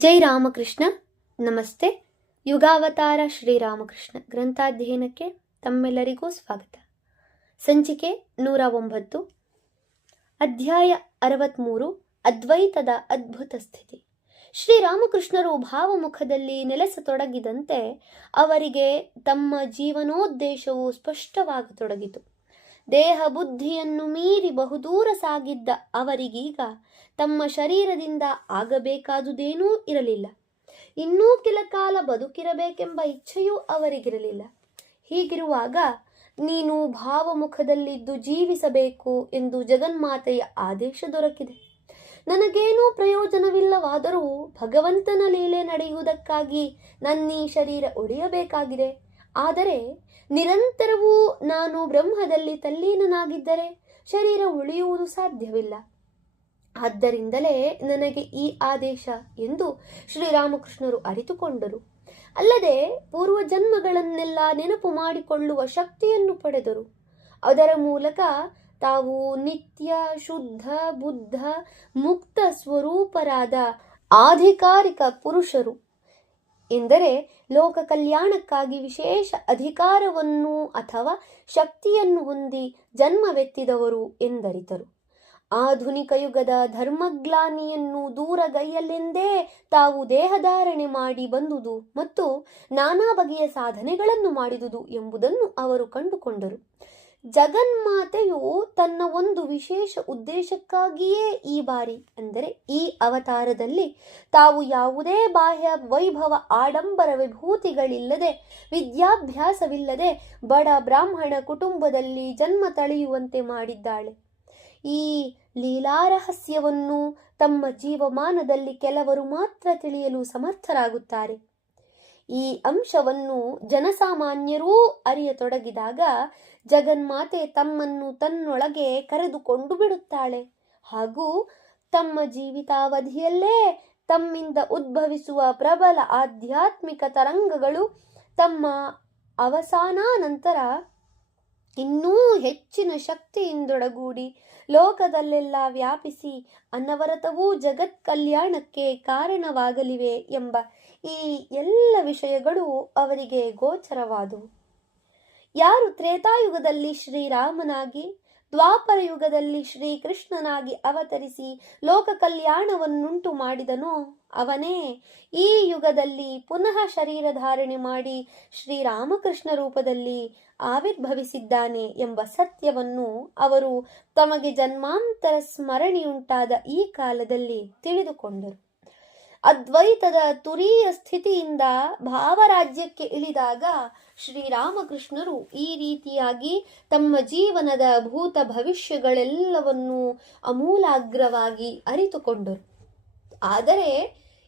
ಜೈ ರಾಮಕೃಷ್ಣ. ನಮಸ್ತೆ. ಯುಗಾವತಾರ ಶ್ರೀರಾಮಕೃಷ್ಣ ಗ್ರಂಥಾಧ್ಯಯನಕ್ಕೆ ತಮ್ಮೆಲ್ಲರಿಗೂ ಸ್ವಾಗತ. ಸಂಚಿಕೆ ನೂರ ಒಂಬತ್ತು. ಅಧ್ಯಾಯ ಅರವತ್ತ್ಮೂರು ಅದ್ವೈತದ ಅದ್ಭುತ ಸ್ಥಿತಿ. ಶ್ರೀರಾಮಕೃಷ್ಣರು ಭಾವಮುಖದಲ್ಲಿ ನೆಲೆಸತೊಡಗಿದಂತೆ ಅವರಿಗೆ ತಮ್ಮ ಜೀವನೋದ್ದೇಶವು ಸ್ಪಷ್ಟವಾಗತೊಡಗಿತು. ದೇಹ ಬುದ್ಧಿಯನ್ನು ಮೀರಿ ಬಹುದೂರ ಸಾಗಿದ್ದ ಅವರಿಗೀಗ ತಮ್ಮ ಶರೀರದಿಂದ ಆಗಬೇಕಾದುದೇನೂ ಇರಲಿಲ್ಲ. ಇನ್ನೂ ಕೆಲ ಕಾಲ ಬದುಕಿರಬೇಕೆಂಬ ಇಚ್ಛೆಯೂ ಅವರಿಗಿರಲಿಲ್ಲ. ಹೀಗಿರುವಾಗ ನೀನು ಭಾವಮುಖದಲ್ಲಿದ್ದು ಜೀವಿಸಬೇಕು ಎಂದು ಜಗನ್ಮಾತೆಯ ಆದೇಶ ದೊರಕಿದೆ. ನನಗೇನೂ ಪ್ರಯೋಜನವಿಲ್ಲವಾದರೂ ಭಗವಂತನ ಲೀಲೆ ನಡೆಯುವುದಕ್ಕಾಗಿ ನನ್ನೀ ಶರೀರ ಒಡೆಯಬೇಕಾಗಿದೆ. ಆದರೆ ನಿರಂತರವೂ ನಾನು ಬ್ರಹ್ಮದಲ್ಲಿ ತಲ್ಲೀನನಾಗಿದ್ದರೆ ಶರೀರ ಉಳಿಯುವುದು ಸಾಧ್ಯವಿಲ್ಲ. ಆದ್ದರಿಂದಲೇ ನನಗೆ ಈ ಆದೇಶ ಎಂದು ಶ್ರೀರಾಮಕೃಷ್ಣರು ಅರಿತುಕೊಂಡರು. ಅಲ್ಲದೆ ಪೂರ್ವ ಜನ್ಮಗಳನ್ನೆಲ್ಲ ನೆನಪು ಮಾಡಿಕೊಳ್ಳುವ ಶಕ್ತಿಯನ್ನು ಪಡೆದರು. ಅದರ ಮೂಲಕ ತಾವು ನಿತ್ಯ ಶುದ್ಧ, ಬುದ್ಧ, ಮುಕ್ತ ಸ್ವರೂಪರಾದ ಆಧಿಕಾರಿಕ ಪುರುಷರು ಎಂದರೆ ಲೋಕ ಕಲ್ಯಾಣಕ್ಕಾಗಿ ವಿಶೇಷ ಅಧಿಕಾರವನ್ನು ಅಥವಾ ಶಕ್ತಿಯನ್ನು ಹೊಂದಿ ಜನ್ಮವೆತ್ತಿದವರು ಎಂದರಿತರು. ಆಧುನಿಕ ಯುಗದ ಧರ್ಮಗ್ಲಾನಿಯನ್ನು ದೂರಗೈಯಲ್ಲೆಂದೇ ತಾವು ದೇಹಧಾರಣೆ ಮಾಡಿ ಬಂದುದು ಮತ್ತು ನಾನಾ ಬಗೆಯ ಸಾಧನೆಗಳನ್ನು ಮಾಡಿದುದು ಎಂಬುದನ್ನು ಅವರು ಕಂಡುಕೊಂಡರು. ಜಗನ್ಮಾತೆಯು ತನ್ನ ಒಂದು ವಿಶೇಷ ಉದ್ದೇಶಕ್ಕಾಗಿಯೇ ಈ ಬಾರಿ, ಅಂದರೆ ಈ ಅವತಾರದಲ್ಲಿ, ತಾವು ಯಾವುದೇ ಬಾಹ್ಯ ವೈಭವ ಆಡಂಬರ ವಿಭೂತಿಗಳಿಲ್ಲದೆ, ವಿದ್ಯಾಭ್ಯಾಸವಿಲ್ಲದೆ ಬಡ ಬ್ರಾಹ್ಮಣ ಕುಟುಂಬದಲ್ಲಿ ಜನ್ಮ ತಳೆಯುವಂತೆ ಮಾಡಿದ್ದಾಳೆ. ಈ ಲೀಲಾರಹಸ್ಯವನ್ನು ತಮ್ಮ ಜೀವಮಾನದಲ್ಲಿ ಕೆಲವರು ಮಾತ್ರ ತಿಳಿಯಲು ಸಮರ್ಥರಾಗುತ್ತಾರೆ. ಈ ಅಂಶವನ್ನು ಜನಸಾಮಾನ್ಯರೂ ಅರಿಯತೊಡಗಿದಾಗ ಜಗನ್ಮಾತೆ ತಮ್ಮನ್ನು ತನ್ನೊಳಗೆ ಕರೆದುಕೊಂಡು ಬಿಡುತ್ತಾಳೆ. ಹಾಗೂ ತಮ್ಮ ಜೀವಿತಾವಧಿಯಲ್ಲೇ ತಮ್ಮಿಂದ ಉದ್ಭವಿಸುವ ಪ್ರಬಲ ಆಧ್ಯಾತ್ಮಿಕ ತರಂಗಗಳು ತಮ್ಮ ಅವಸಾನಾನಂತರ ಇನ್ನೂ ಹೆಚ್ಚಿನ ಶಕ್ತಿಯಿಂದೊಡಗೂಡಿ ಲೋಕದಲ್ಲೆಲ್ಲ ವ್ಯಾಪಿಸಿ ಅನವರತವೂ ಜಗತ್ ಕಲ್ಯಾಣಕ್ಕೆ ಕಾರಣವಾಗಲಿವೆ ಎಂಬ ಈ ಎಲ್ಲ ವಿಷಯಗಳು ಅವರಿಗೆ ಗೋಚರವಾದವು. ಯಾರು ತ್ರೇತಾಯುಗದಲ್ಲಿ ಶ್ರೀರಾಮನಾಗಿ, ದ್ವಾಪರ ಯುಗದಲ್ಲಿ ಶ್ರೀಕೃಷ್ಣನಾಗಿ ಅವತರಿಸಿ ಲೋಕ ಕಲ್ಯಾಣವನ್ನುಂಟು ಮಾಡಿದನೋ, ಅವನೇ ಈ ಯುಗದಲ್ಲಿ ಪುನಃ ಶರೀರ ಧಾರಣೆ ಮಾಡಿ ಶ್ರೀರಾಮಕೃಷ್ಣ ರೂಪದಲ್ಲಿ ಆವಿರ್ಭವಿಸಿದ್ದಾನೆ ಎಂಬ ಸತ್ಯವನ್ನು ಅವರು ತಮಗೆ ಜನ್ಮಾಂತರ ಸ್ಮರಣೆಯುಂಟಾದ ಈ ಕಾಲದಲ್ಲಿ ತಿಳಿದುಕೊಂಡರು. ಅದ್ವೈತದ ತುರೀಯ ಸ್ಥಿತಿಯಿಂದ ಭಾವರಾಜ್ಯಕ್ಕೆ ಇಳಿದಾಗ ಶ್ರೀರಾಮಕೃಷ್ಣರು ಈ ರೀತಿಯಾಗಿ ತಮ್ಮ ಜೀವನದ ಭೂತ ಭವಿಷ್ಯಗಳೆಲ್ಲವನ್ನೂ ಅಮೂಲಾಗ್ರವಾಗಿ ಅರಿತುಕೊಂಡರು. ಆದರೆ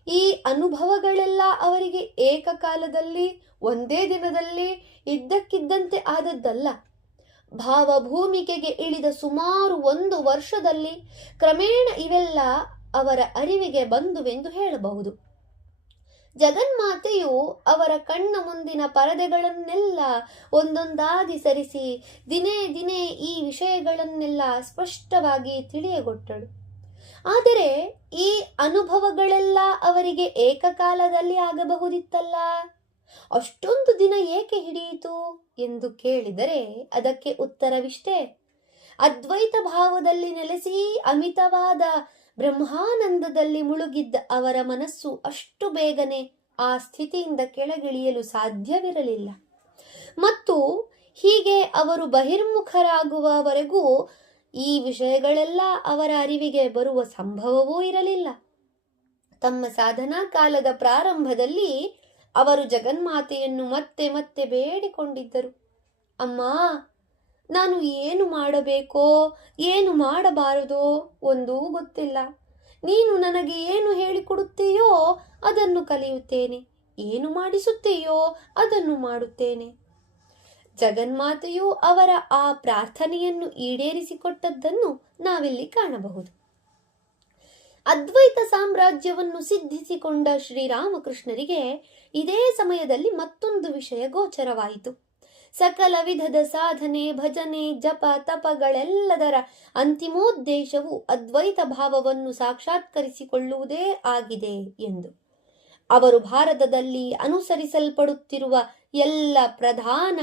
ಈ ಅನುಭವಗಳೆಲ್ಲ ಅವರಿಗೆ ಏಕಕಾಲದಲ್ಲಿ, ಒಂದೇ ದಿನದಲ್ಲಿ ಇದ್ದಕ್ಕಿದ್ದಂತೆ ಆದದ್ದಲ್ಲ. ಭಾವಭೂಮಿಕೆಗೆ ಇಳಿದ ಸುಮಾರು ಒಂದು ವರ್ಷದಲ್ಲಿ ಕ್ರಮೇಣ ಇವೆಲ್ಲ ಅವರ ಅರಿವಿಗೆ ಬಂದುವೆಂದು ಹೇಳಬಹುದು. ಜಗನ್ಮಾತೆಯು ಅವರ ಕಣ್ಣ ಮುಂದಿನ ಪರದೆಗಳನ್ನೆಲ್ಲ ಒಂದೊಂದಾಗಿ ಸರಿಸಿ ದಿನೇ ದಿನೇ ಈ ವಿಷಯಗಳನ್ನೆಲ್ಲ ಸ್ಪಷ್ಟವಾಗಿ ತಿಳಿಯಗೊಟ್ಟಳು. ಆದರೆ ಈ ಅನುಭವಗಳೆಲ್ಲ ಅವರಿಗೆ ಏಕಕಾಲದಲ್ಲಿ ಆಗಬಹುದಿತ್ತಲ್ಲ? ಅಷ್ಟೊಂದು ದಿನ ಏಕೆ ಹಿಡಿಯಿತು ಎಂದು ಕೇಳಿದರೆ ಅದಕ್ಕೆ ಉತ್ತರವಿಷ್ಟೇ. ಅದ್ವೈತ ಭಾವದಲ್ಲಿ ನೆಲೆಸಿ ಅಮಿತವಾದ ಬ್ರಹ್ಮಾನಂದದಲ್ಲಿ ಮುಳುಗಿದ್ದ ಅವರ ಮನಸ್ಸು ಅಷ್ಟು ಬೇಗನೆ ಆ ಸ್ಥಿತಿಯಿಂದ ಕೆಳಗಿಳಿಯಲು ಸಾಧ್ಯವಿರಲಿಲ್ಲ. ಮತ್ತು ಹೀಗೆ ಅವರು ಬಹಿರ್ಮುಖರಾಗುವವರೆಗೂ ಈ ವಿಷಯಗಳೆಲ್ಲ ಅವರ ಅರಿವಿಗೆ ಬರುವ ಸಂಭವವೂ ಇರಲಿಲ್ಲ. ತಮ್ಮ ಸಾಧನಾ ಕಾಲದ ಪ್ರಾರಂಭದಲ್ಲಿ ಅವರು ಜಗನ್ಮಾತೆಯನ್ನು ಮತ್ತೆ ಮತ್ತೆ ಬೇಡಿಕೊಂಡಿದ್ದರು. ಅಮ್ಮ ನಾನು ಏನು ಮಾಡಬೇಕೋ, ಏನು ಮಾಡಬಾರದೋ ಒಂದೂ ಗೊತ್ತಿಲ್ಲ. ನೀನು ನನಗೆ ಏನು ಹೇಳಿಕೊಡುತ್ತೀಯೋ ಅದನ್ನು ಕಲಿಯುತ್ತೇನೆ. ಏನು ಮಾಡಿಸುತ್ತೀಯೋ ಅದನ್ನು ಮಾಡುತ್ತೇನೆ. ಜಗನ್ಮಾತೆಯು ಅವರ ಆ ಪ್ರಾರ್ಥನೆಯನ್ನು ಈಡೇರಿಸಿಕೊಟ್ಟದ್ದನ್ನು ನಾವಿಲ್ಲಿ ಕಾಣಬಹುದು. ಅದ್ವೈತ ಸಾಮ್ರಾಜ್ಯವನ್ನು ಸಿದ್ಧಿಸಿಕೊಂಡ ಶ್ರೀರಾಮಕೃಷ್ಣರಿಗೆ ಇದೇ ಸಮಯದಲ್ಲಿ ಮತ್ತೊಂದು ವಿಷಯ ಗೋಚರವಾಯಿತು. ಸಕಲ ವಿಧದ ಸಾಧನೆ, ಭಜನೆ, ಜಪ, ತಪಗಳೆಲ್ಲದರ ಅಂತಿಮೋದ್ದೇಶವು ಅದ್ವೈತ ಭಾವವನ್ನು ಸಾಕ್ಷಾತ್ಕರಿಸಿಕೊಳ್ಳುವುದೇ ಆಗಿದೆ ಎಂದು. ಅವರು ಭಾರತದಲ್ಲಿ ಅನುಸರಿಸಲ್ಪಡುತ್ತಿರುವ ಎಲ್ಲ ಪ್ರಧಾನ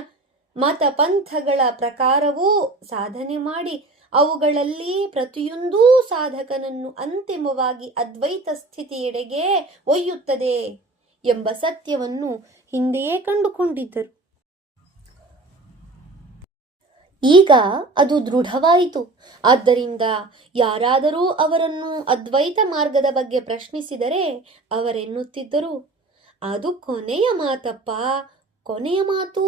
ಮತ ಪಂಥಗಳ ಪ್ರಕಾರವೂ ಸಾಧನೆ ಮಾಡಿ ಅವುಗಳಲ್ಲಿ ಪ್ರತಿಯೊಂದೂ ಸಾಧಕನನ್ನು ಅಂತಿಮವಾಗಿ ಅದ್ವೈತ ಸ್ಥಿತಿಯೆಡೆಗೆ ಒಯ್ಯುತ್ತದೆ ಎಂಬ ಸತ್ಯವನ್ನು ಹಿಂದೆಯೇ ಕಂಡುಕೊಂಡಿದ್ದರು. ಈಗ ಅದು ದೃಢವಾಯಿತು. ಆದ್ದರಿಂದ ಯಾರಾದರೂ ಅವರನ್ನು ಅದ್ವೈತ ಮಾರ್ಗದ ಬಗ್ಗೆ ಪ್ರಶ್ನಿಸಿದರೆ ಅವರೆನ್ನುತ್ತಿದ್ದರು, ಅದು ಕೊನೆಯ ಮಾತಪ್ಪ, ಕೊನೆಯ ಮಾತು.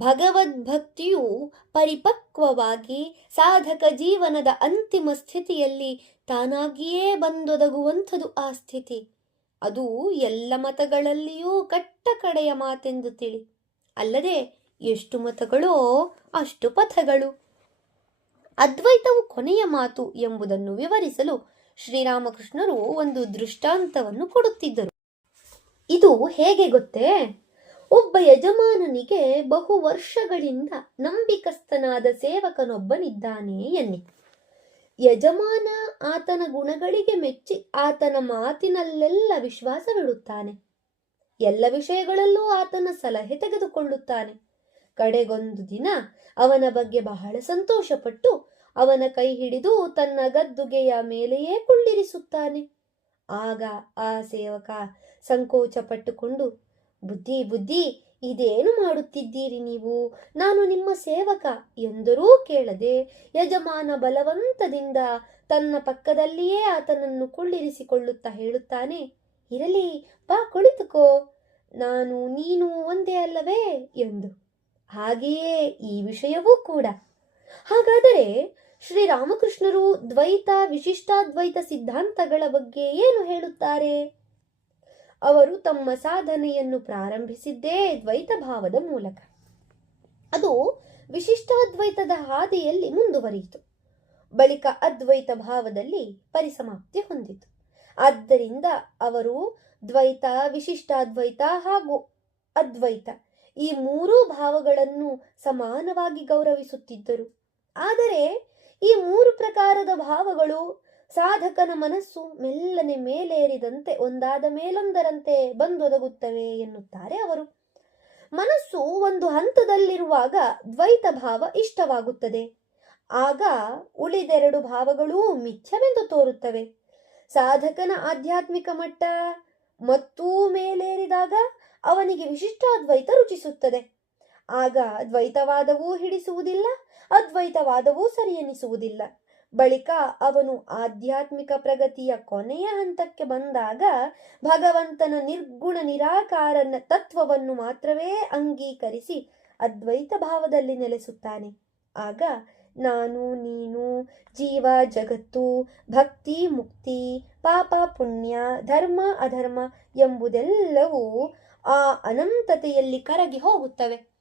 ಭಗವದ್ಭಕ್ತಿಯು ಪರಿಪಕ್ವವಾಗಿ ಸಾಧಕ ಜೀವನದ ಅಂತಿಮ ಸ್ಥಿತಿಯಲ್ಲಿ ತಾನಾಗಿಯೇ ಬಂದೊದಗುವಂಥದ್ದು ಆ ಸ್ಥಿತಿ. ಅದು ಎಲ್ಲ ಮತಗಳಲ್ಲಿಯೂ ಕಟ್ಟ ಕಡೆಯ ಮಾತೆಂದು ತಿಳಿ. ಅಲ್ಲದೆ ಎಷ್ಟು ಮತಗಳೋ ಅಷ್ಟು ಪಥಗಳು. ಅದ್ವೈತವು ಕೊನೆಯ ಮಾತು ಎಂಬುದನ್ನು ವಿವರಿಸಲು ಶ್ರೀರಾಮಕೃಷ್ಣರು ಒಂದು ದೃಷ್ಟಾಂತವನ್ನು ಕೊಡುತ್ತಿದ್ದರು. ಇದು ಹೇಗೆ ಗೊತ್ತೇ? ಒಬ್ಬ ಯಜಮಾನನಿಗೆ ಬಹು ವರ್ಷಗಳಿಂದ ನಂಬಿಕಸ್ಥನಾದ ಸೇವಕನೊಬ್ಬನಿದ್ದಾನೆ ಎನ್ನಿ. ಯಜಮಾನ ಆತನ ಗುಣಗಳಿಗೆ ಮೆಚ್ಚಿ ಆತನ ಮಾತಿನಲ್ಲೆಲ್ಲ ವಿಶ್ವಾಸವಿಡುತ್ತಾನೆ. ಎಲ್ಲ ವಿಷಯಗಳಲ್ಲೂ ಆತನ ಸಲಹೆ ತೆಗೆದುಕೊಳ್ಳುತ್ತಾನೆ. ಕಡೆಗೊಂದು ದಿನ ಅವನ ಬಗ್ಗೆ ಬಹಳ ಸಂತೋಷಪಟ್ಟು ಅವನ ಕೈ ಹಿಡಿದು ತನ್ನ ಗದ್ದುಗೆಯ ಮೇಲೆಯೇ ಕುಳ್ಳಿರಿಸುತ್ತಾನೆ. ಆಗ ಆ ಸೇವಕ ಸಂಕೋಚ ಪಟ್ಟುಕೊಂಡು ಬುದ್ಧಿ ಬುದ್ಧಿ, ಇದೇನು ಮಾಡುತ್ತಿದ್ದೀರಿ ನೀವು? ನಾನು ನಿಮ್ಮ ಸೇವಕ ಎಂದರೂ ಕೇಳದೆ ಯಜಮಾನ ಬಲವಂತದಿಂದ ತನ್ನ ಪಕ್ಕದಲ್ಲಿಯೇ ಆತನನ್ನು ಕುಳ್ಳಿರಿಸಿಕೊಳ್ಳುತ್ತಾ ಹೇಳುತ್ತಾನೆ, ಇರಲಿ, ಬಾ ಕುಳಿತುಕೋ. ನಾನು, ನೀನು ಒಂದೇ ಅಲ್ಲವೇ? ಎಂದು. ಹಾಗೆಯೇ ಈ ವಿಷಯವೂ ಕೂಡ. ಹಾಗಾದರೆ ಶ್ರೀರಾಮಕೃಷ್ಣರು ದ್ವೈತ, ವಿಶಿಷ್ಟಾದ್ವೈತ ಸಿದ್ಧಾಂತಗಳ ಬಗ್ಗೆ ಏನು ಹೇಳುತ್ತಾರೆ? ಅವರು ತಮ್ಮ ಸಾಧನೆಯನ್ನು ಪ್ರಾರಂಭಿಸಿದ್ದೇ ದ್ವೈತ ಭಾವದ ಮೂಲಕ. ಅದು ವಿಶಿಷ್ಟಾದ್ವೈತದ ಹಾದಿಯಲ್ಲಿ ಮುಂದುವರಿಯಿತು. ಬಳಿಕ ಅದ್ವೈತ ಭಾವದಲ್ಲಿ ಪರಿಸಮಾಪ್ತಿ ಹೊಂದಿತು. ಆದ್ದರಿಂದ ಅವರು ದ್ವೈತ, ವಿಶಿಷ್ಟಾದ್ವೈತ ಹಾಗೂ ಅದ್ವೈತ ಈ ಮೂರೂ ಭಾವಗಳನ್ನು ಸಮಾನವಾಗಿ ಗೌರವಿಸುತ್ತಿದ್ದರು. ಆದರೆ ಈ ಮೂರು ಪ್ರಕಾರದ ಭಾವಗಳು ಸಾಧಕನ ಮನಸ್ಸು ಮೆಲ್ಲನೆ ಮೇಲೇರಿದಂತೆ ಒಂದಾದ ಮೇಲೊಂದರಂತೆ ಬಂದೊದಗುತ್ತವೆ ಎನ್ನುತ್ತಾರೆ ಅವರು. ಮನಸ್ಸು ಒಂದು ಹಂತದಲ್ಲಿರುವಾಗ ದ್ವೈತ ಭಾವ ಇಷ್ಟವಾಗುತ್ತದೆ. ಆಗ ಉಳಿದೆರಡು ಭಾವಗಳೂ ಮಿಥ್ಯವೆಂದು ತೋರುತ್ತವೆ. ಸಾಧಕನ ಆಧ್ಯಾತ್ಮಿಕ ಮಟ್ಟ ಮತ್ತೂ ಮೇಲೇರಿದಾಗ ಅವನಿಗೆ ವಿಶಿಷ್ಟ ಅದ್ವೈತ ರುಚಿಸುತ್ತದೆ. ಆಗ ದ್ವೈತವಾದವೂ ಹಿಡಿಸುವುದಿಲ್ಲ, ಅದ್ವೈತವಾದವೂ ಸರಿಯೆನಿಸುವುದಿಲ್ಲ. ಬಳಿಕ ಅವನು ಆಧ್ಯಾತ್ಮಿಕ ಪ್ರಗತಿಯ ಕೊನೆಯ ಹಂತಕ್ಕೆ ಬಂದಾಗ ಭಗವಂತನ ನಿರ್ಗುಣ ನಿರಾಕಾರನ ತತ್ವವನ್ನು ಮಾತ್ರವೇ ಅಂಗೀಕರಿಸಿ ಅದ್ವೈತ ಭಾವದಲ್ಲಿ ನೆಲೆಸುತ್ತಾನೆ. ಆಗ ನಾನು, ನೀನು, ಜೀವ, ಜಗತ್ತು, ಭಕ್ತಿ, ಮುಕ್ತಿ, ಪಾಪ, ಪುಣ್ಯ, ಧರ್ಮ, ಅಧರ್ಮ ಎಂಬುದೆಲ್ಲವೂ ಆ ಅನಂತತೆಯಲ್ಲಿ ಕರಗಿ ಹೋಗುತ್ತವೆ.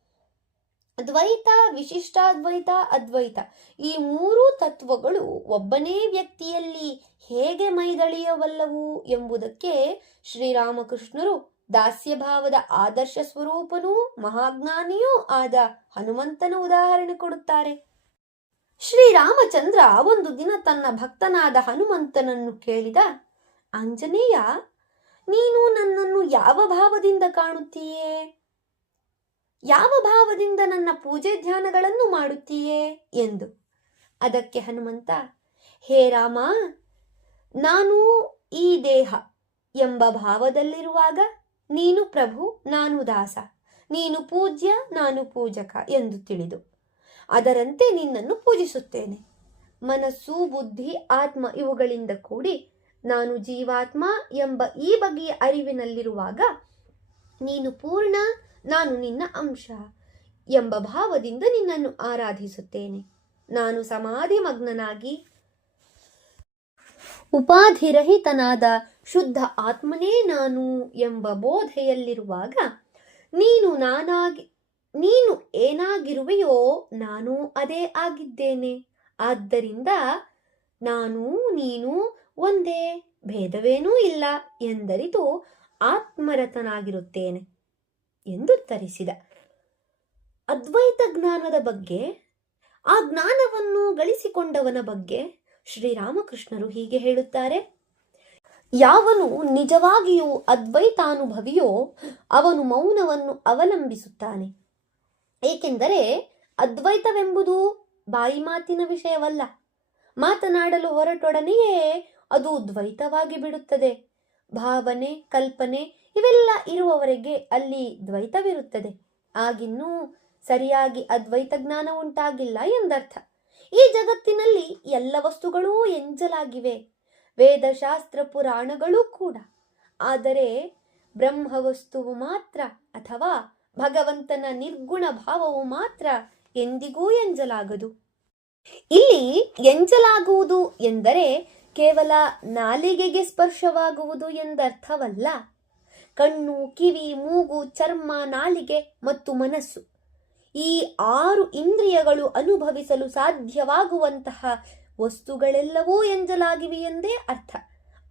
ದ್ವೈತ ವಿಶಿಷ್ಟಾದ್ವೈತ ಅದ್ವೈತ ಈ ಮೂರೂ ತತ್ವಗಳು ಒಬ್ಬನೇ ವ್ಯಕ್ತಿಯಲ್ಲಿ ಹೇಗೆ ಮೈದಳಿಯಬಲ್ಲವು ಎಂಬುದಕ್ಕೆ ಶ್ರೀರಾಮಕೃಷ್ಣರು ದಾಸ್ಯಭಾವದ ಆದರ್ಶ ಸ್ವರೂಪನೂ ಮಹಾಜ್ಞಾನಿಯೂ ಆದ ಹನುಮಂತನ ಉದಾಹರಣೆ ಕೊಡುತ್ತಾರೆ. ಶ್ರೀರಾಮಚಂದ್ರ ಒಂದು ದಿನ ತನ್ನ ಭಕ್ತನಾದ ಹನುಮಂತನನ್ನು ಕೇಳಿದ, ಆಂಜನೇಯ, ನೀನು ನನ್ನನ್ನು ಯಾವ ಭಾವದಿಂದ ಕಾಣುತ್ತೀಯೇ? ಯಾವ ಭಾವದಿಂದ ನನ್ನ ಪೂಜೆ ಧ್ಯಾನಗಳನ್ನು ಮಾಡುತ್ತೀಯೇ? ಎಂದು. ಅದಕ್ಕೆ ಹನುಮಂತ, ಹೇ ರಾಮ, ನಾನು ಈ ದೇಹ ಎಂಬ ಭಾವದಲ್ಲಿರುವಾಗ ನೀನು ಪ್ರಭು, ನಾನು ದಾಸ, ನೀನು ಪೂಜ್ಯ, ನಾನು ಪೂಜಕ ಎಂದು ತಿಳಿದು. ಅದರಂತೆ ನಿನ್ನನ್ನು ಪೂಜಿಸುತ್ತೇನೆ. ಮನಸ್ಸು, ಬುದ್ಧಿ, ಆತ್ಮ ಇವುಗಳಿಂದ ಕೂಡಿ ನಾನು ಜೀವಾತ್ಮ ಎಂಬ ಈ ಬಗೆಯ ಅರಿವಿನಲ್ಲಿರುವಾಗ ನೀನು ಪೂರ್ಣ, ನಾನು ನಿನ್ನ ಅಂಶ ಎಂಬ ಭಾವದಿಂದ ನಿನ್ನನ್ನು ಆರಾಧಿಸುತ್ತೇನೆ. ನಾನು ಸಮಾಧಿ ಮಗ್ನನಾಗಿ ಉಪಾಧಿರಹಿತನಾದ ಶುದ್ಧ ಆತ್ಮನೇ ನಾನು ಎಂಬ ಬೋಧೆಯಲ್ಲಿರುವಾಗ ನೀನು ನಾನಾಗಿ ನೀನು ಏನಾಗಿರುವೆಯೋ ನಾನು ಅದೇ ಆಗಿದ್ದೇನೆ. ಆದ್ದರಿಂದ ನಾನು ನೀನು ಒಂದೇ, ಭೇದವೇನೂ ಇಲ್ಲ ಎಂದರಿತು ಆತ್ಮರತನಾಗಿರುತ್ತೇನೆ ಎಂದು ತರಿಸಿದ ಅದ್ವೈತ ಜ್ಞಾನದ ಬಗ್ಗೆ, ಆ ಜ್ಞಾನವನ್ನು ಗಳಿಸಿಕೊಂಡವನ ಬಗ್ಗೆ ಶ್ರೀರಾಮಕೃಷ್ಣರು ಹೀಗೆ ಹೇಳುತ್ತಾರೆ. ಯಾವನು ನಿಜವಾಗಿಯೂ ಅದ್ವೈತಾನುಭವಿಯೋ ಅವನು ಮೌನವನ್ನು ಅವಲಂಬಿಸುತ್ತಾನೆ. ಏಕೆಂದರೆ ಅದ್ವೈತವೆಂಬುದು ಬಾಯಿ ಮಾತಿನ ವಿಷಯವಲ್ಲ. ಮಾತನಾಡಲು ಹೊರಟೊಡನೆಯೇ ಅದು ದ್ವೈತವಾಗಿ ಬಿಡುತ್ತದೆ. ಭಾವನೆ, ಕಲ್ಪನೆ ಇವೆಲ್ಲ ಇರುವವರೆಗೆ ಅಲ್ಲಿ ದ್ವೈತವಿರುತ್ತದೆ. ಆಗಿನ್ನೂ ಸರಿಯಾಗಿ ಅದ್ವೈತ ಜ್ಞಾನ ಉಂಟಾಗಿಲ್ಲ ಎಂದರ್ಥ. ಈ ಜಗತ್ತಿನಲ್ಲಿ ಎಲ್ಲ ವಸ್ತುಗಳೂ ಎಂಜಲಾಗಿವೆ. ವೇದಶಾಸ್ತ್ರ ಪುರಾಣಗಳೂ ಕೂಡ. ಆದರೆ ಬ್ರಹ್ಮವಸ್ತುವು ಮಾತ್ರ ಅಥವಾ ಭಗವಂತನ ನಿರ್ಗುಣ ಭಾವವು ಮಾತ್ರ ಎಂದಿಗೂ ಎಂಜಲಾಗದು. ಇಲ್ಲಿ ಎಂಜಲಾಗುವುದು ಎಂದರೆ ಕೇವಲ ನಾಲಿಗೆಗೆ ಸ್ಪರ್ಶವಾಗುವುದು ಎಂದರ್ಥವಲ್ಲ. ಕಣ್ಣು, ಕಿವಿ, ಮೂಗು, ಚರ್ಮ, ನಾಲಿಗೆ ಮತ್ತು ಮನಸ್ಸು ಈ ಆರು ಇಂದ್ರಿಯಗಳು ಅನುಭವಿಸಲು ಸಾಧ್ಯವಾಗುವಂತಹ ವಸ್ತುಗಳೆಲ್ಲವೂ ಎಂಜಲಾಗಿವೆ ಎಂದೇ ಅರ್ಥ.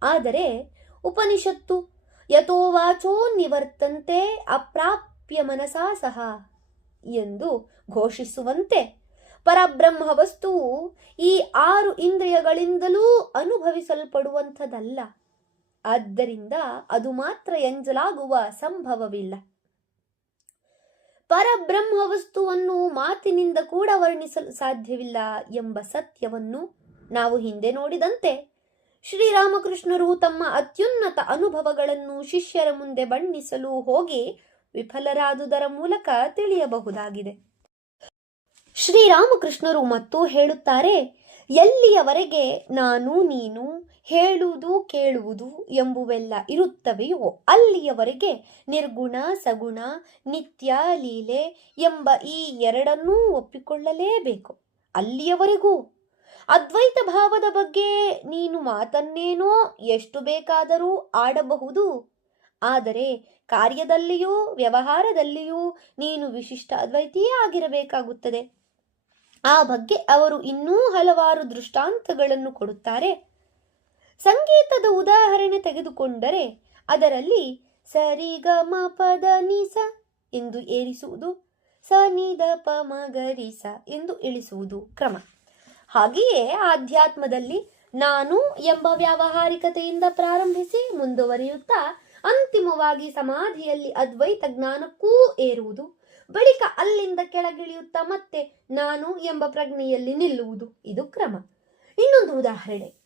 ಆದರೆ ಉಪನಿಷತ್ತು ಯಥೋವಾಚೋ ನಿವರ್ತಂತೆ ಅಪ್ರಾಪ್ಯ ಮನಸಾ ಸಹ ಎಂದು ಘೋಷಿಸುವಂತೆ ಪರಬ್ರಹ್ಮ ವಸ್ತುವು ಈ ಆರು ಇಂದ್ರಿಯಗಳಿಂದಲೂ ಅನುಭವಿಸಲ್ಪಡುವಂಥದ್ದಲ್ಲ ಆದ್ದರಿಂದ ಅದು ಮಾತ್ರ ಎಂಜಲಾಗುವ ಸಂಭವವಿಲ್ಲ. ಪರಬ್ರಹ್ಮ ವಸ್ತುವನ್ನು ಮಾತಿನಿಂದ ಕೂಡ ವರ್ಣಿಸಲು ಸಾಧ್ಯವಿಲ್ಲ ಎಂಬ ಸತ್ಯವನ್ನು ನಾವು ಹಿಂದೆ ನೋಡಿದಂತೆ ಶ್ರೀರಾಮಕೃಷ್ಣರು ತಮ್ಮ ಅತ್ಯುನ್ನತ ಅನುಭವಗಳನ್ನು ಶಿಷ್ಯರ ಮುಂದೆ ಬಣ್ಣಿಸಲು ಹೋಗಿ ವಿಫಲರಾದುದರ ಮೂಲಕ ತಿಳಿಯಬಹುದಾಗಿದೆ. ಶ್ರೀರಾಮಕೃಷ್ಣರು ಮತ್ತು ಹೇಳುತ್ತಾರೆ, ಎಲ್ಲಿಯವರೆಗೆ ನಾನು ನೀನು ಹೇಳುವುದು ಕೇಳುವುದು ಎಂಬುವೆಲ್ಲ ಇರುತ್ತವೆಯೋ, ಅಲ್ಲಿಯವರೆಗೆ ನಿರ್ಗುಣ, ಸಗುಣ, ನಿತ್ಯ, ಲೀಲೆ ಎಂಬ ಈ ಎರಡನ್ನೂ ಒಪ್ಪಿಕೊಳ್ಳಲೇಬೇಕು. ಅಲ್ಲಿಯವರೆಗೂ ಅದ್ವೈತ ಭಾವದ ಬಗ್ಗೆ ನೀನು ಮಾತನ್ನೇನೋ, ಎಷ್ಟು ಬೇಕಾದರೂ ಆಡಬಹುದು. ಆದರೆ ಕಾರ್ಯದಲ್ಲಿಯೂ ವ್ಯವಹಾರದಲ್ಲಿಯೂ ನೀನು ವಿಶಿಷ್ಟ ಅದ್ವೈತಿಯೇ ಆಗಿರಬೇಕಾಗುತ್ತದೆ. ಆ ಬಗ್ಗೆ ಅವರು ಇನ್ನೂ ಹಲವಾರು ದೃಷ್ಟಾಂತಗಳನ್ನು ಕೊಡುತ್ತಾರೆ. ಸಂಗೀತದ ಉದಾಹರಣೆ ತೆಗೆದುಕೊಂಡರೆ ಅದರಲ್ಲಿ ಸರಿಗಮ ಪದ ನಿಸ ಎಂದು ಏರಿಸುವುದು ಸ ನಿದ ಪ ಮಗರಿಸ ಎಂದು ಇಳಿಸುವುದು ಕ್ರಮ. ಹಾಗೆಯೇ ಆಧ್ಯಾತ್ಮದಲ್ಲಿ ನಾನು ಎಂಬ ವ್ಯಾವಹಾರಿಕತೆಯಿಂದ ಪ್ರಾರಂಭಿಸಿ ಮುಂದುವರಿಯುತ್ತಾ ಅಂತಿಮವಾಗಿ ಸಮಾಧಿಯಲ್ಲಿ ಅದ್ವೈತ ಜ್ಞಾನಕ್ಕೂ ಏರುವುದು. ಬಳಿಕ ಅಲ್ಲಿಂದ ಕೆಳಗಿಳಿಯುತ್ತಾ ಮತ್ತೆ ನಾನು ಎಂಬ ಪ್ರಜ್ಞೆಯಲ್ಲಿ ನಿಲ್ಲುವುದು. ಇದು ಕ್ರಮ. ಇನ್ನೊಂದು ಉದಾಹರಣೆ.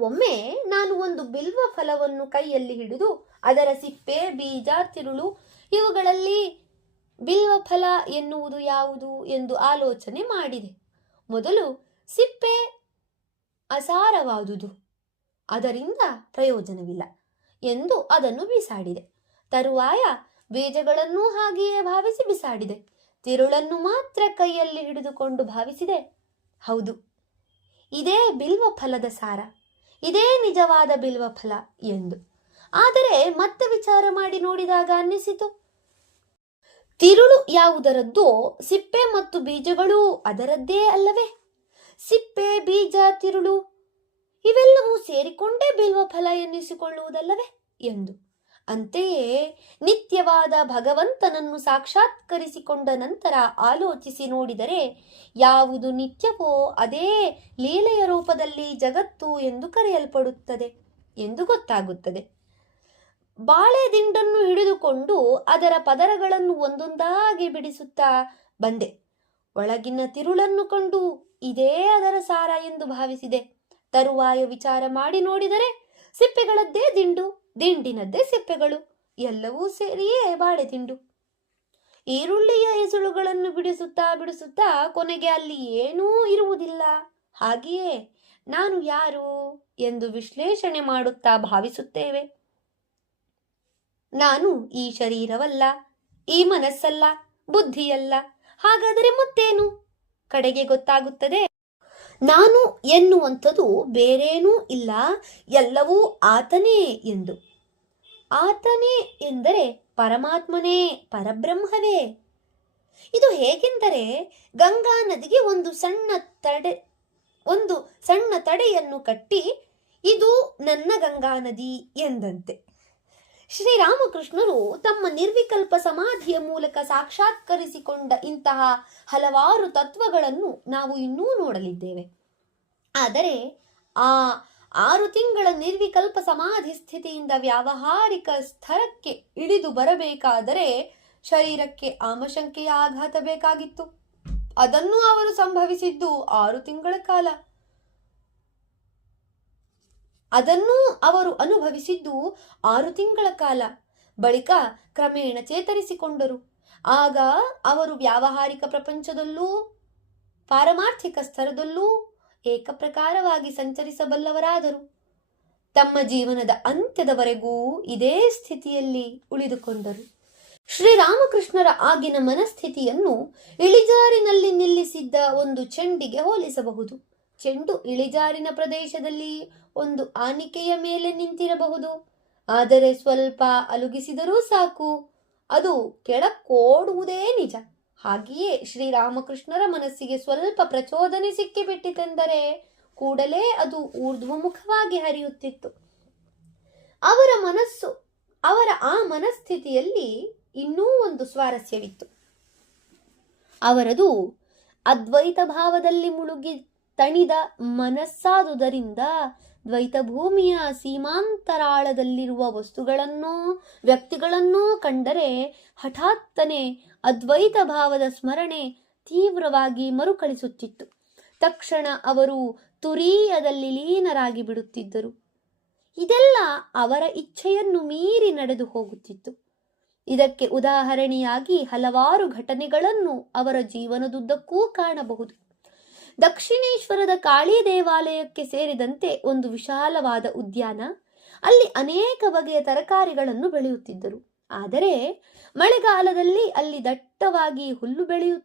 ಒಮ್ಮೆ ನಾನು ಒಂದು ಬಿಲ್ವ ಫಲವನ್ನು ಕೈಯಲ್ಲಿ ಹಿಡಿದು ಅದರ ಸಿಪ್ಪೆ, ಬೀಜ, ತಿರುಳು ಇವುಗಳಲ್ಲಿ ಬಿಲ್ವ ಫಲ ಎನ್ನುವುದು ಯಾವುದು ಎಂದು ಆಲೋಚನೆ ಮಾಡಿದೆ. ಮೊದಲು ಸಿಪ್ಪೆ ಅಸಾರವಾದುದು. ಅದರಿಂದ ಪ್ರಯೋಜನವಿಲ್ಲ. ಎಂದು ಅದನ್ನು ಬಿಸಾಡಿದೆ. ತರುವಾಯ ಬೀಜಗಳನ್ನೂ ಹಾಗೆಯೇ ಭಾವಿಸಿ ಬಿಸಾಡಿದೆ. ತಿರುಳನ್ನು ಮಾತ್ರ ಕೈಯಲ್ಲಿ ಹಿಡಿದುಕೊಂಡು ಭಾವಿಸಿದೆ. ಹೌದು, ಇದೇ ಬಿಲ್ವ ಫಲದ ಸಾರ, ಇದೇ ನಿಜವಾದ ಬಿಲ್ವ ಫಲ ಎಂದು. ಆದರೆ ಮತ್ತೆ ವಿಚಾರ ಮಾಡಿ ನೋಡಿದಾಗ ಅನ್ನಿಸಿತು, ತಿರುಳು ಯಾವುದರದ್ದೋ ಸಿಪ್ಪೆ ಮತ್ತು ಬೀಜಗಳು ಅದರದ್ದೇ ಅಲ್ಲವೇ? ಸಿಪ್ಪೆ, ಬೀಜ, ತಿರುಳು ಸೇರಿಕೊಂಡೇ ಬಿಲ್ವ ಫಲ ಎನ್ನಿಸಿಕೊಳ್ಳುವುದಲ್ಲವೇ ಎಂದು. ಅಂತೆಯೇ ನಿತ್ಯವಾದ ಭಗವಂತನನ್ನು ಸಾಕ್ಷಾತ್ಕರಿಸಿಕೊಂಡ ನಂತರ ಆಲೋಚಿಸಿ ನೋಡಿದರೆ ಯಾವುದು ನಿತ್ಯವೋ ಅದೇ ಲೀಲೆಯ ರೂಪದಲ್ಲಿ ಜಗತ್ತು ಎಂದು ಕರೆಯಲ್ಪಡುತ್ತದೆ ಎಂದು ಗೊತ್ತಾಗುತ್ತದೆ. ಬಾಳೆ ದಿಂಡನ್ನು ಹಿಡಿದುಕೊಂಡು ಅದರ ಪದರಗಳನ್ನು ಒಂದೊಂದಾಗಿ ಬಿಡಿಸುತ್ತಾ ಬಂದೆ. ಒಳಗಿನ ತಿರುಳನ್ನು ಕಂಡು ಇದೇ ಅದರ ಸಾರ ಎಂದು ಭಾವಿಸಿದೆ. ತರುವಾಯ ವಿಚಾರ ಮಾಡಿ ನೋಡಿದರೆ ಸಿಪ್ಪೆಗಳದ್ದೇ ದಿಂಡು, ದಿಂಡಿನದ್ದೇ ಸಿಪ್ಪೆಗಳು, ಎಲ್ಲವೂ ಸೇರಿಯೇ ಬಾಳೆ ದಿಂಡು ಈರುಳ್ಳಿಯ ಎಸುಳುಗಳನ್ನು ಬಿಡಿಸುತ್ತಾ ಬಿಡಿಸುತ್ತಾ ಕೊನೆಗೆ ಅಲ್ಲಿ ಏನೂ ಇರುವುದಿಲ್ಲ. ಹಾಗೆಯೇ ನಾನು ಯಾರು ಎಂದು ವಿಶ್ಲೇಷಣೆ ಮಾಡುತ್ತಾ ಭಾವಿಸುತ್ತೇವೆ. ನಾನು ಈ ಶರೀರವಲ್ಲ, ಈ ಮನಸ್ಸಲ್ಲ, ಬುದ್ಧಿಯಲ್ಲ, ಹಾಗಾದರೆ ಮತ್ತೇನು? ಕಡೆಗೆ ಗೊತ್ತಾಗುತ್ತದೆ ನಾನು ಎನ್ನುವಂಥದ್ದು ಬೇರೇನೂ ಇಲ್ಲ, ಎಲ್ಲವೂ ಆತನೇ ಎಂದು. ಆತನೇ ಎಂದರೆ ಪರಮಾತ್ಮನೇ, ಪರಬ್ರಹ್ಮವೇ. ಇದು ಹೇಗೆಂದರೆ ಗಂಗಾ ನದಿಗೆ ಒಂದು ಸಣ್ಣ ತಡೆ, ಒಂದು ಸಣ್ಣ ತಡೆಯನ್ನು ಕಟ್ಟಿ, ಇದು ನನ್ನ ಗಂಗಾ ನದಿ ಎಂದಂತೆ. ಶ್ರೀರಾಮಕೃಷ್ಣರು ತಮ್ಮ ನಿರ್ವಿಕಲ್ಪ ಸಮಾಧಿಯ ಮೂಲಕ ಸಾಕ್ಷಾತ್ಕರಿಸಿಕೊಂಡ ಇಂತಹ ಹಲವಾರು ತತ್ವಗಳನ್ನು ನಾವು ಇನ್ನೂ ನೋಡಲಿದ್ದೇವೆ. ಆದರೆ ಆ ಆರು ತಿಂಗಳ ನಿರ್ವಿಕಲ್ಪ ಸಮಾಧಿ ಸ್ಥಿತಿಯಿಂದ ವ್ಯಾವಹಾರಿಕ ಸ್ಥರಕ್ಕೆ ಇಳಿದು ಬರಬೇಕಾದರೆ ಶರೀರಕ್ಕೆ ಆಮಶಂಕೆಯ ಆಘಾತ ಬೇಕಾಗಿತ್ತು. ಅದನ್ನು ಅವರು ಸಂಭವಿಸಿದ್ದು ಆರು ತಿಂಗಳ ಕಾಲ. ಅದನ್ನೂ ಅವರು ಅನುಭವಿಸಿದ್ದು ಆರು ತಿಂಗಳ ಕಾಲ. ಬಳಿಕ ಕ್ರಮೇಣ ಚೇತರಿಸಿಕೊಂಡರು. ಆಗ ಅವರು ವ್ಯಾವಹಾರಿಕ ಪ್ರಪಂಚದಲ್ಲೂ, ಪಾರಮಾರ್ಥಿಕ ಸ್ತರದಲ್ಲೂ ಏಕಪ್ರಕಾರವಾಗಿ ಸಂಚರಿಸಬಲ್ಲವರಾದರು. ತಮ್ಮ ಜೀವನದ ಅಂತ್ಯದವರೆಗೂ ಇದೇ ಸ್ಥಿತಿಯಲ್ಲಿ ಉಳಿದುಕೊಂಡರು. ಶ್ರೀರಾಮಕೃಷ್ಣರ ಆಗಿನ ಮನಸ್ಥಿತಿಯನ್ನು ಇಳಿಜಾರಿನಲ್ಲಿ ನಿಲ್ಲಿಸಿದ್ದ ಒಂದು ಚೆಂಡಿಗೆ ಹೋಲಿಸಬಹುದು. ಚೆಂಡು ಇಳಿಜಾರಿನ ಪ್ರದೇಶದಲ್ಲಿ ಒಂದು ಆನಿಕೆಯ ಮೇಲೆ ನಿಂತಿರಬಹುದು. ಆದರೆ ಸ್ವಲ್ಪ ಅಲುಗಿಸಿದರೂ ಸಾಕು. ಅದು ಕೆಳಕೋಡುವುದೇ ನಿಜ. ಹಾಗೆಯೇ ಶ್ರೀರಾಮಕೃಷ್ಣರ ಮನಸ್ಸಿಗೆ ಸ್ವಲ್ಪ ಪ್ರಚೋದನೆ ಸಿಕ್ಕಿಬಿಟ್ಟಿತೆಂದರೆ ಕೂಡಲೇ ಅದು ಊರ್ಧ್ವಮುಖವಾಗಿ ಹರಿಯುತ್ತಿತ್ತು. ಅವರ ಮನಸ್ಸು, ಅವರ ಆ ಮನಸ್ಥಿತಿಯಲ್ಲಿ ಇನ್ನೂ ಒಂದು ಸ್ವಾರಸ್ಯವಿತ್ತು. ಅವರದು ಅದ್ವೈತ ಭಾವದಲ್ಲಿ ಮುಳುಗಿ ತಣಿದ ಮನಸ್ಸಾದುದರಿಂದ ದ್ವೈತ ಭೂಮಿಯ ಸೀಮಾಂತರಾಳದಲ್ಲಿರುವ ವಸ್ತುಗಳನ್ನೋ, ವ್ಯಕ್ತಿಗಳನ್ನೋ ಕಂಡರೆ ಹಠಾತ್ತನೆ ಅದ್ವೈತ ಭಾವದ ಸ್ಮರಣೆ ತೀವ್ರವಾಗಿ ಮರುಕಳಿಸುತ್ತಿತ್ತು. ತಕ್ಷಣ ಅವರು ತುರೀಯದಲ್ಲಿ ಲೀನರಾಗಿ ಬಿಡುತ್ತಿದ್ದರು. ಇದೆಲ್ಲ ಅವರ ಇಚ್ಛೆಯನ್ನು ಮೀರಿ ನಡೆದು ಹೋಗುತ್ತಿತ್ತು. ಇದಕ್ಕೆ ಉದಾಹರಣೆಯಾಗಿ ಹಲವಾರು ಘಟನೆಗಳನ್ನು ಅವರ ಜೀವನದುದ್ದಕ್ಕೂ ಕಾಣಬಹುದು. ದಕ್ಷಿಣೇಶ್ವರದ ಕಾಳಿ ದೇವಾಲಯಕ್ಕೆ ಸೇರಿದಂತೆ ಒಂದು ವಿಶಾಲವಾದ ಉದ್ಯಾನ ಅಲ್ಲಿ ಅನೇಕ ಬಗೆಯ ತರಕಾರಿಗಳನ್ನು ಬೆಳೆಯುತ್ತಿದ್ದರು. ಆದರೆ ಮಳೆಗಾಲದಲ್ಲಿ ಅಲ್ಲಿ ದಟ್ಟವಾಗಿ ಹುಲ್ಲು ಬೆಳೆಯು,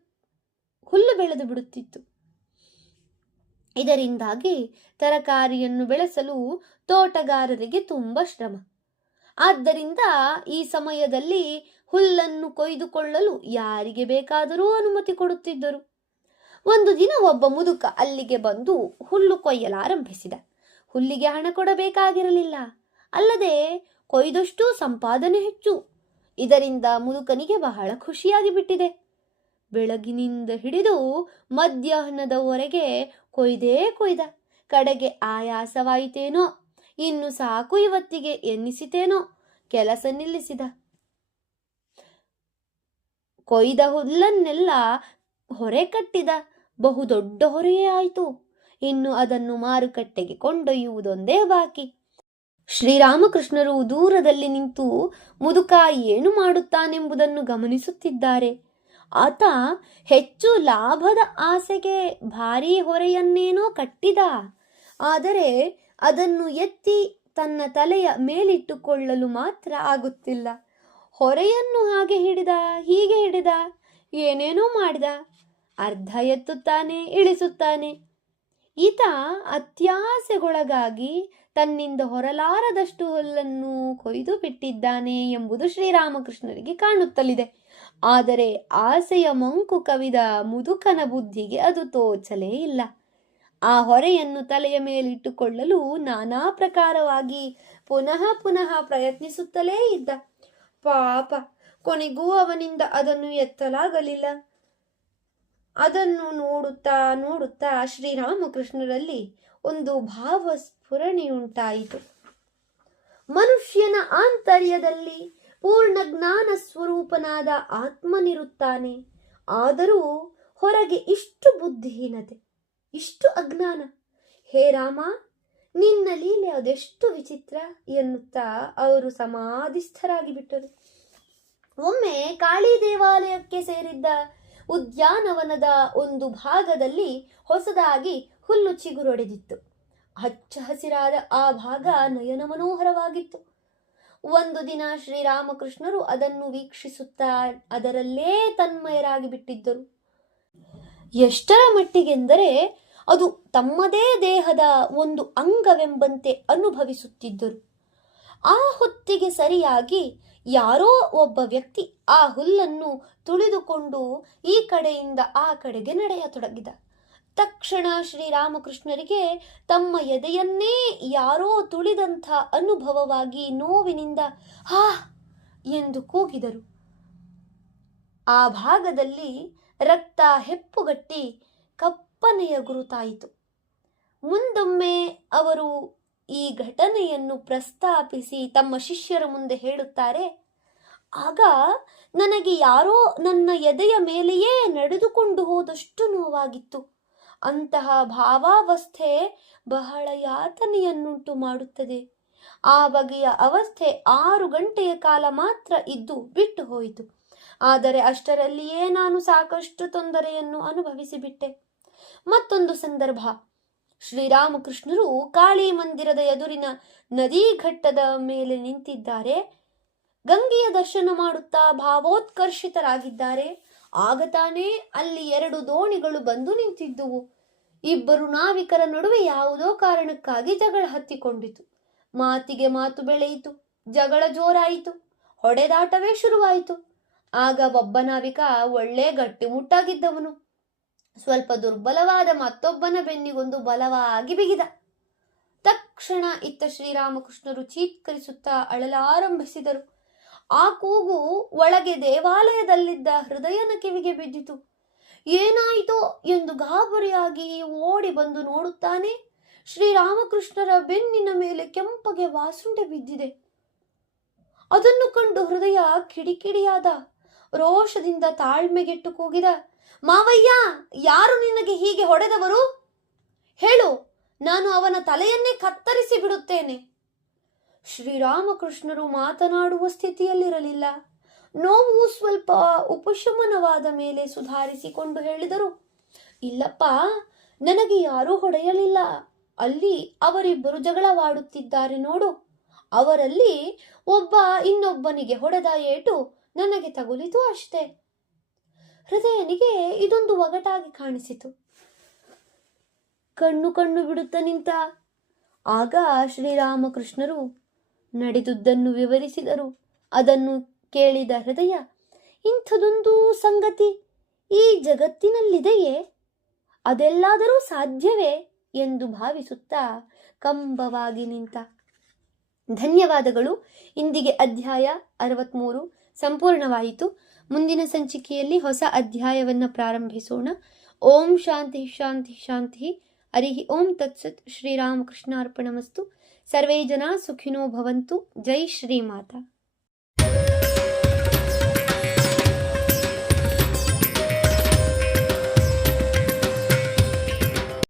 ಹುಲ್ಲು ಬೆಳೆದು ಬಿಡುತ್ತಿತ್ತು. ಇದರಿಂದಾಗಿ ತರಕಾರಿಯನ್ನು ಬೆಳೆಸಲು ತೋಟಗಾರರಿಗೆ ತುಂಬ ಶ್ರಮ. ಆದ್ದರಿಂದ ಈ ಸಮಯದಲ್ಲಿ ಹುಲ್ಲನ್ನು ಕೊಯ್ದುಕೊಳ್ಳಲು ಯಾರಿಗೆ ಬೇಕಾದರೂ ಅನುಮತಿ ಕೊಡುತ್ತಿದ್ದರು. ಒಂದು ದಿನ ಒಬ್ಬ ಮುದುಕ ಅಲ್ಲಿಗೆ ಬಂದು ಹುಲ್ಲು ಕೊಯ್ಯಲಾರಂಭಿಸಿದ ಹುಲ್ಲಿಗೆ ಹಣ ಕೊಡಬೇಕಾಗಿರಲಿಲ್ಲ. ಅಲ್ಲದೆ ಕೊಯ್ದಷ್ಟು ಸಂಪಾದನೆ ಹೆಚ್ಚು. ಇದರಿಂದ ಮುದುಕನಿಗೆ ಬಹಳ ಖುಷಿಯಾಗಿ ಬಿಟ್ಟಿದೆ. ಬೆಳಗಿನಿಂದ ಹಿಡಿದು ಮಧ್ಯಾಹ್ನದವರೆಗೆ ಕೊಯ್ದೇ ಕೊಯ್ದ. ಕಡೆಗೆ ಆಯಾಸವಾಯಿತೇನೋ? ಇನ್ನು ಸಾಕು ಇವತ್ತಿಗೆ ಎನ್ನಿಸಿತೇನೋ? ಕೆಲಸ ನಿಲ್ಲಿಸಿದ. ಕೊಯ್ದ ಹುಲ್ಲನ್ನೆಲ್ಲ ಹೊರೆ ಕಟ್ಟಿದ. ಬಹುದೊಡ್ಡ ಹೊರೆಯೇ ಆಯಿತು. ಇನ್ನು ಅದನ್ನು ಮಾರುಕಟ್ಟೆಗೆ ಕೊಂಡೊಯ್ಯುವುದೊಂದೇ ಬಾಕಿ. ಶ್ರೀರಾಮಕೃಷ್ಣರು ದೂರದಲ್ಲಿ ನಿಂತು ಮುದುಕ ಏನು ಮಾಡುತ್ತಾನೆಂಬುದನ್ನು ಗಮನಿಸುತ್ತಿದ್ದಾರೆ. ಆತ ಹೆಚ್ಚು ಲಾಭದ ಆಸೆಗೆ ಭಾರೀ ಹೊರೆಯನ್ನೇನೋ ಕಟ್ಟಿದ. ಆದರೆ ಅದನ್ನು ಎತ್ತಿ ತನ್ನ ತಲೆಯ ಮೇಲಿಟ್ಟುಕೊಳ್ಳಲು ಮಾತ್ರ ಆಗುತ್ತಿಲ್ಲ. ಹೊರೆಯನ್ನು ಹಾಗೆ ಹಿಡಿದ, ಹೀಗೆ ಹಿಡಿದ, ಏನೇನೋ ಮಾಡಿದ. ಅರ್ಧ ಎತ್ತುತ್ತಾನೆ, ಇಳಿಸುತ್ತಾನೆ. ಈತ ಅತ್ಯಾಸೆಗೊಳಗಾಗಿ ತನ್ನಿಂದ ಹೊರಲಾರದಷ್ಟು ಹುಲ್ಲನ್ನು ಕೊಯ್ದು ಬಿಟ್ಟಿದ್ದಾನೆ ಎಂಬುದು ಶ್ರೀರಾಮಕೃಷ್ಣರಿಗೆ ಕಾಣುತ್ತಲಿದೆ. ಆದರೆ ಆಸೆಯ ಮಂಕು ಕವಿದ ಮುದುಕನ ಬುದ್ಧಿಗೆ ಅದು ತೋಚಲೇ ಇಲ್ಲ. ಆ ಹೊರೆಯನ್ನು ತಲೆಯ ಮೇಲಿಟ್ಟುಕೊಳ್ಳಲು ನಾನಾ ಪ್ರಕಾರವಾಗಿ ಪುನಃ ಪುನಃ ಪ್ರಯತ್ನಿಸುತ್ತಲೇ ಇದ್ದ. ಪಾಪ, ಕೊನೆಗೂ ಅವನಿಂದ ಅದನ್ನು ಎತ್ತಲಾಗಲಿಲ್ಲ. ಅದನ್ನು ನೋಡುತ್ತಾ ನೋಡುತ್ತಾ ಶ್ರೀರಾಮಕೃಷ್ಣರಲ್ಲಿ ಒಂದು ಭಾವ ಸ್ಫುರಣೆಯುಂಟಾಯಿತು ಮನುಷ್ಯನ ಆಂತರ್ಯದಲ್ಲಿ ಪೂರ್ಣ ಜ್ಞಾನ ಸ್ವರೂಪನಾದ ಆತ್ಮನಿರುತ್ತಾನೆ. ಆದರೂ ಹೊರಗೆ ಇಷ್ಟು ಬುದ್ಧಿಹೀನತೆ, ಇಷ್ಟು ಅಜ್ಞಾನ. ಹೇ ರಾಮ, ನಿನ್ನ ಲೀಲೆ ಅದೆಷ್ಟು ವಿಚಿತ್ರ ಎನ್ನುತ್ತಾ ಅವರು ಸಮಾಧಿಸ್ಥರಾಗಿ ಬಿಟ್ಟರು ಒಮ್ಮೆ ಕಾಳಿ ದೇವಾಲಯಕ್ಕೆ ಸೇರಿದ್ದ ಉದ್ಯಾನವನದ ಒಂದು ಭಾಗದಲ್ಲಿ ಹೊಸದಾಗಿ ಹುಲ್ಲು ಚಿಗುರೊಡೆದಿತ್ತು ಹಚ್ಚ ಹಸಿರಾದ ಆ ಭಾಗ ನಯನ ಮನೋಹರವಾಗಿತ್ತು. ಒಂದು ದಿನ ಶ್ರೀರಾಮಕೃಷ್ಣರು ಅದನ್ನು ವೀಕ್ಷಿಸುತ್ತಾ ಅದರಲ್ಲೇ ತನ್ಮಯರಾಗಿ ಬಿಟ್ಟಿದ್ದರು. ಎಷ್ಟರ ಮಟ್ಟಿಗೆಂದರೆ ಅದು ತಮ್ಮದೇ ದೇಹದ ಒಂದು ಅಂಗವೆಂಬಂತೆ ಅನುಭವಿಸುತ್ತಿದ್ದರು. ಆ ಹೊತ್ತಿಗೆ ಸರಿಯಾಗಿ ಯಾರೋ ಒಬ್ಬ ವ್ಯಕ್ತಿ ಆ ಹುಲ್ಲನ್ನು ತುಳಿದುಕೊಂಡು ಈ ಕಡೆಯಿಂದ ಆ ಕಡೆಗೆ ನಡೆಯತೊಡಗಿದ. ತಕ್ಷಣ ಶ್ರೀರಾಮಕೃಷ್ಣರಿಗೆ ತಮ್ಮ ಎದೆಯನ್ನೇ ಯಾರೋ ತುಳಿದಂಥ ಅನುಭವವಾಗಿ ನೋವಿನಿಂದ ಹಾ ಎಂದು ಕೂಗಿದರು. ಆ ಭಾಗದಲ್ಲಿ ರಕ್ತ ಹೆಪ್ಪುಗಟ್ಟಿ ಕಪ್ಪನೆಯ ಗುರುತಾಯಿತು. ಮುಂದೊಮ್ಮೆ ಅವರು ಈ ಘಟನೆಯನ್ನು ಪ್ರಸ್ತಾಪಿಸಿ ತಮ್ಮ ಶಿಷ್ಯರ ಮುಂದೆ ಹೇಳುತ್ತಾರೆ, ಆಗ ನನಗೆ ಯಾರೋ ನನ್ನ ಎದೆಯ ಮೇಲೆಯೇ ನಡೆದುಕೊಂಡು ಹೋದಷ್ಟು ನೋವಾಗಿತ್ತು. ಅಂತಹ ಭಾವಾವಸ್ಥೆ ಬಹಳ ಯಾತನೆಯನ್ನುಂಟು ಮಾಡುತ್ತದೆ. ಆ ಬಗೆಯ ಅವಸ್ಥೆ ಆರು ಗಂಟೆಯ ಕಾಲ ಮಾತ್ರ ಇದ್ದು ಬಿಟ್ಟು ಹೋಯಿತು. ಆದರೆ ಅಷ್ಟರಲ್ಲಿಯೇ ನಾನು ಸಾಕಷ್ಟು ತೊಂದರೆಯನ್ನು ಅನುಭವಿಸಿಬಿಟ್ಟೆ. ಮತ್ತೊಂದು ಸಂದರ್ಭ. ಶ್ರೀರಾಮಕೃಷ್ಣರು ಕಾಳಿ ಮಂದಿರದ ಎದುರಿನ ನದಿ ಘಟ್ಟದ ಮೇಲೆ ನಿಂತಿದ್ದಾರೆ. ಗಂಗೆಯ ದರ್ಶನ ಮಾಡುತ್ತಾ ಭಾವೋತ್ಕರ್ಷಿತರಾಗಿದ್ದಾರೆ. ಆಗ ತಾನೇ ಅಲ್ಲಿ ಎರಡು ದೋಣಿಗಳು ಬಂದು ನಿಂತಿದ್ದುವು. ಇಬ್ಬರು ನಾವಿಕರ ನಡುವೆ ಯಾವುದೋ ಕಾರಣಕ್ಕಾಗಿ ಜಗಳ ಹತ್ತಿಕೊಂಡಿತು. ಮಾತಿಗೆ ಮಾತು ಬೆಳೆಯಿತು, ಜಗಳ ಜೋರಾಯಿತು, ಹೊಡೆದಾಟವೇ ಶುರುವಾಯಿತು. ಆಗ ಒಬ್ಬ ನಾವಿಕ ಒಳ್ಳೆ ಗಟ್ಟಿಮುಟ್ಟಾಗಿದ್ದವನು. ಸ್ವಲ್ಪ ದುರ್ಬಲವಾದ ಮತ್ತೊಬ್ಬನ ಬೆನ್ನಿಗೊಂದು ಬಲವಾಗಿ ಬಿಗಿದ. ತಕ್ಷಣ ಇತ್ತ ಶ್ರೀರಾಮಕೃಷ್ಣರು ಚೀತ್ಕರಿಸುತ್ತಾ ಅಳಲಾರಂಭಿಸಿದರು. ಆ ಕೂಗು ಒಳಗೆ ದೇವಾಲಯದಲ್ಲಿದ್ದ ಹೃದಯನ ಕಿವಿಗೆ ಬಿದ್ದಿತು. ಏನಾಯಿತೋ ಎಂದು ಗಾಬರಿಯಾಗಿ ಓಡಿ ಬಂದು ನೋಡುತ್ತಾನೆ ಶ್ರೀರಾಮಕೃಷ್ಣರ ಬೆನ್ನಿನ ಮೇಲೆ ಕೆಂಪಗೆ ವಾಸುಂಡೆ ಬಿದ್ದಿದೆ. ಅದನ್ನು ಕಂಡು ಹೃದಯ ಕಿಡಿಕಿಡಿಯಾದ ರೋಷದಿಂದ ತಾಳ್ಮೆಗೆಟ್ಟು ಕೂಗಿದ. ಮಾವಯ್ಯ, ಯಾರು ನಿನಗೆ ಹೀಗೆ ಹೊಡೆದವರು? ಹೇಳು, ನಾನು ಅವನ ತಲೆಯನ್ನೇ ಕತ್ತರಿಸಿ ಬಿಡುತ್ತೇನೆ. ಶ್ರೀರಾಮಕೃಷ್ಣರು ಮಾತನಾಡುವ ಸ್ಥಿತಿಯಲ್ಲಿರಲಿಲ್ಲ. ನೋವು ಸ್ವಲ್ಪ ಉಪಶಮನವಾದ ಮೇಲೆ ಸುಧಾರಿಸಿಕೊಂಡು ಹೇಳಿದರು. ಇಲ್ಲಪ್ಪ, ನನಗೆ ಯಾರೂ ಹೊಡೆಯಲಿಲ್ಲ. ಅಲ್ಲಿ ಅವರಿಬ್ಬರು ಜಗಳವಾಡುತ್ತಿದ್ದಾರೆ ನೋಡು. ಅವರಲ್ಲಿ ಒಬ್ಬ ಇನ್ನೊಬ್ಬನಿಗೆ ಹೊಡೆದ ಏಟು ನನಗೆ ತಗುಲಿತು ಅಷ್ಟೇ. ಹೃದಯನಿಗೆ ಇದೊಂದು ಒಗಟಾಗಿ ಕಾಣಿಸಿತು. ಕಣ್ಣು ಕಣ್ಣು ಬಿಡುತ್ತ ನಿಂತ ಆಗ ಶ್ರೀರಾಮಕೃಷ್ಣರು ನಡೆದುದನ್ನು ವಿವರಿಸಿದರು. ಅದನ್ನು ಕೇಳಿದ ಹೃದಯ, ಇಂಥದೊಂದು ಸಂಗತಿ ಈ ಜಗತ್ತಿನಲ್ಲಿದೆಯೇ? ಅದೆಲ್ಲಾದರೂ ಸಾಧ್ಯವೇ? ಎಂದು ಭಾವಿಸುತ್ತಾ ಕಂಬವಾಗಿ ನಿಂತ. ಧನ್ಯವಾದಗಳು. ಇಂದಿಗೆ ಅಧ್ಯಾಯ ಅರವತ್ತ್ಮೂರು ಸಂಪೂರ್ಣವಾಯಿತು. ಮುಂದಿನ ಸಂಚಿಕೆಯಲ್ಲಿ ಹೊಸ ಅಧ್ಯಾಯವನ್ನು ಪ್ರಾರಂಭಿಸೋಣ. ಓಂ ಶಾಂತಿ ಶಾಂತಿ ಶಾಂತಿ. ಹರಿ ಓಂ ತತ್ಸತ್ ಶ್ರೀರಾಮಕೃಷ್ಣಾರ್ಪಣಮಸ್ತು. ಸರ್ವೇ ಜನ ಸುಖಿನೋ ಭವಂತು. ಜೈ ಶ್ರೀಮಾತಾ.